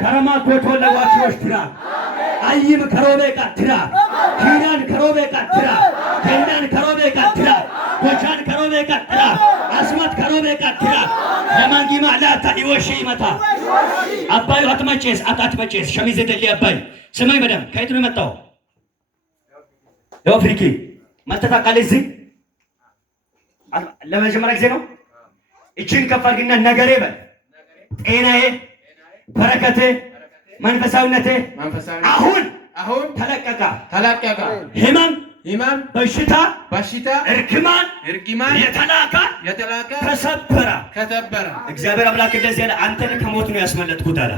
ከረማ ኮቶ ለዋቾች ትራ አይም ከሮቤ ቀትራ ኪናን ከሮቤ ቀትራ ከናን ከሮቤ ቀትራ ጎቻን ከሮቤ ቀትራ አስማት ከሮቤ ቀትራ ለማንጊማ ላታ ይወሽ ይመታ አባይ አትመጪስ ሸሚዝ ደሊ አባይ ስማይ መደም ከየት ነው የመጣው? አፍሪካ መተታ ቃልዚ ለመጀመሪያ ጊዜ ነው። እቺን ከፍ አድርግና ነገሬ በል ጤናዬ በረከቴ መንፈሳዊነቴ አሁን ተለቀቀ ህመም በሽታ እርግማን የተላከ ተሰበረ። እግዚአብሔር አምላክ እንደዚህ ያለ አንተን ከሞት ነው ያስመለጥኩት አለ።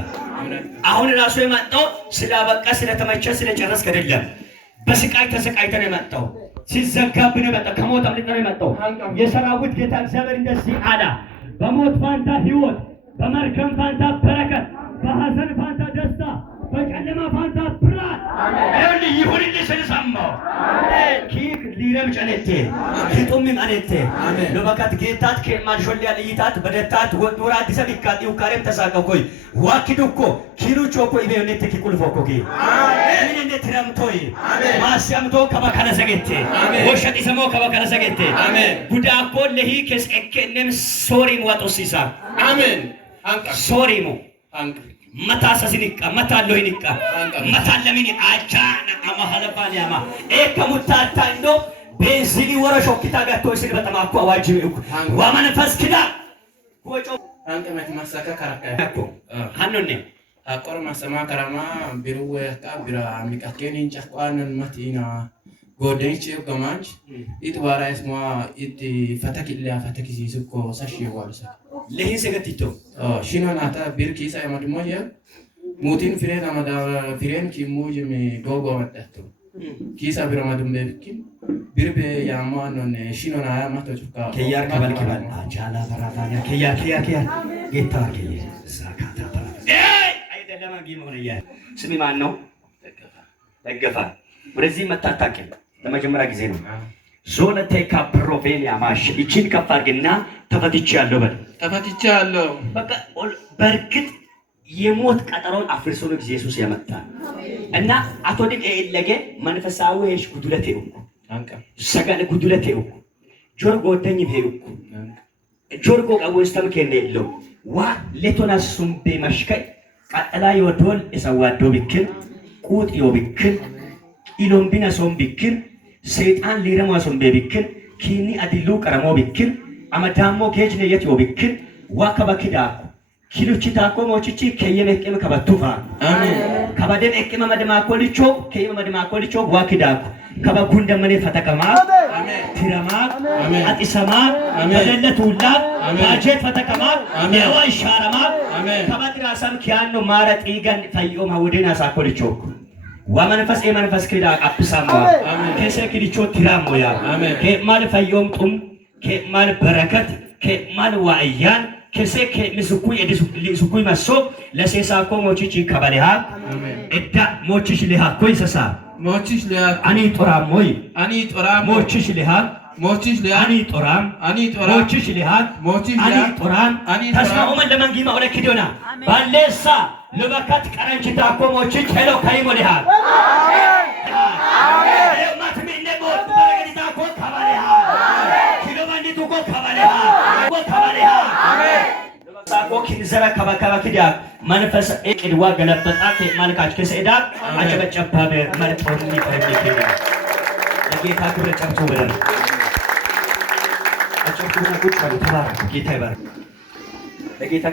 አሁን ራሱ የመጣው ስላበቃ ስለተመቸ ስለጨረስክ አይደለም። በስቃይ ተሰቃይተን የመጣው ሲዘጋብን የመጣው ከሞት አምልጠን የመጣው የሰራዊት ጌታ እግዚአብሔር እንደዚህ አለ። በሞት ፋንታ ህይወት፣ በመርገም ፋንታ በረከት፣ በሐዘን ፋንታ ደስታ፣ በጨለማ ፋንታ ብርሃን ይሁንልኝ ስል ሰማሁ። ኪክ ሊረም ጨነቴ ኪጡም ማለቴ ለበካት ጌታት ከማልሾል ያለ ይታት በደታት ወዱራ ዲሰቢካት ይውካረም ተሳቀቆይ ዋኪዱኮ ኪሩቾኮ ይበኔት ኪቁልፎኮኪ አሜን እንደ ትራምቶይ ማስያምቶ ከበከለ ሰገቴ ወሸቲ ሰሞ ከበከለ ሰገቴ አሜን ጉዳኮ ለሂ ከስከነም ሶሪም ዋጦሲሳ አሜን አንቀ ሶሪሙ አንቀ መታሰስኒቃ መታሎይኒቃ መታለሚኒ አቻና አማሃለባሊያማ ኤከሙታታ እንዶ ቤዚሊ ወረሾ ኪታጋቶ ሲል በተማኩ አዋጅ ወመንፈስ ክዳ ወጮ አንቀመት ማሳካ ካራካያኮ ሃኖኔ አቆር ማሰማ ከራማ ቢሩዌ ታብራ ሚቃኬኒ እንጫቋንን ማቲና ጎደንቺ ገማንች ኢትዋራ እስማ ኢት ፈተኪላ ፈተኪሲስኮ ሳሽዋልሳ ለሂን ሰገቲቶ ሽኖናታ ቢርኪሳ ያማድሞያ ሙቲን ፍሬና ማዳ ፍሬን ኪሙጅ ሚ ጎጎ መጣቶ ኪሳ ቢራማዱም በኪን ቢርቤ ያማኖን ሽኖና ያማቶ ጩካ ከያር ከባል አቻላ ተራታያ ከያ ጌታ ከየ ሳካታ አይደለም ጊሞነያ ስሚ ማን ነው ደገፋ ወደዚህ መታታቀም ለመጀመሪያ ጊዜ ነው። ዞነ ቴካ ፕሮቬኒያ ማሽ እቺን ከፍ አድርግና ተፈትቻለሁ በል ተፈትቻለሁ። በቃ በርግጥ የሞት ቀጠሮን አፍርሶ ነው ኢየሱስ ያመጣ እና አቶ ድቅ ኤለገ መንፈሳዊ ሄሽ ጉዱለቴ እኮ አንቀ ሰጋለ ጉዱለቴ እኮ ጆርጎ ተኝ ሄርኩ ጆርጎ ቀወስተም ከነለው ዋ ለቶናሱም በመሽከይ ቀጠላ ይወዶል እሰዋዶ ቢክል ቁጥ ይወብክል ኢሎምቢና ሶም ቢክል ሰይጣን ሊረማ ሶም ቢክል ኪኒ አዲሉ ቀረሞ ቢክል አመዳሞ ጌጅነ የት ይወብክል ዋከባኪዳኩ ኪሉቺ ታኮ ሞቺቺ ከየመቀመ ከበቱፋ አሜን ከበደም እቀመ መደማኮልቾ ከየመደማኮልቾ ዋኪዳኩ ከበጉንደመኔ ፈተከማ አሜን ትረማ አሜን አጥሰማ በደለቱላ ባጀት ፈተከማ የዋይ ሻረማ አሜን ከበድራሰም ኪያኖ ማረጥ ይገን ፈይኦ ማውደና ሳኮልቾ ወመንፈስ የመንፈስ ክዳ አብሳማ አሜን ከሰክልቾ ትራሞያ አሜን ከማል ፈይኦም ጡም ከማል በረከት ከማል ዋያን ከሰከ ምስኩይ እድሱኩይ ማሶ ለሴሳኮ ሞቺቺ ከበለሃ እዳ ሞቺሽ ለሃ ኮይሰሳ ሞቺሽ ለሃ አኒ ጦራሞይ ሞቺሽ ለሃ አኒ ጦራም ሞቺሽ ለሃ አኒ ጦራም ተስማኡመ ለመንጊማ ወለ ኪዶና ባለሳ ለበካት ቀረንቺታ ኮሞቺች ሄሎ ካይሞ ለሃ አሜን ማትሚ እንደቦት በረገዲታ ኮ ከበለሃ ኪዶ ባንዲቱ ኮ ከበለሃ አሜን ሳቆ ኪንዘራ ከባካባ ኪዳ መንፈስ እቅድዋ ገለበጣ ከማልካች ከሰይዳ አጨበጨባበ መልጦን ይፈርሚከ ለጌታ ክብር ጨብቶ በደረ አጨብቶ ቁጭ ባለ ተባረክ ጌታ ይባርክ ለጌታ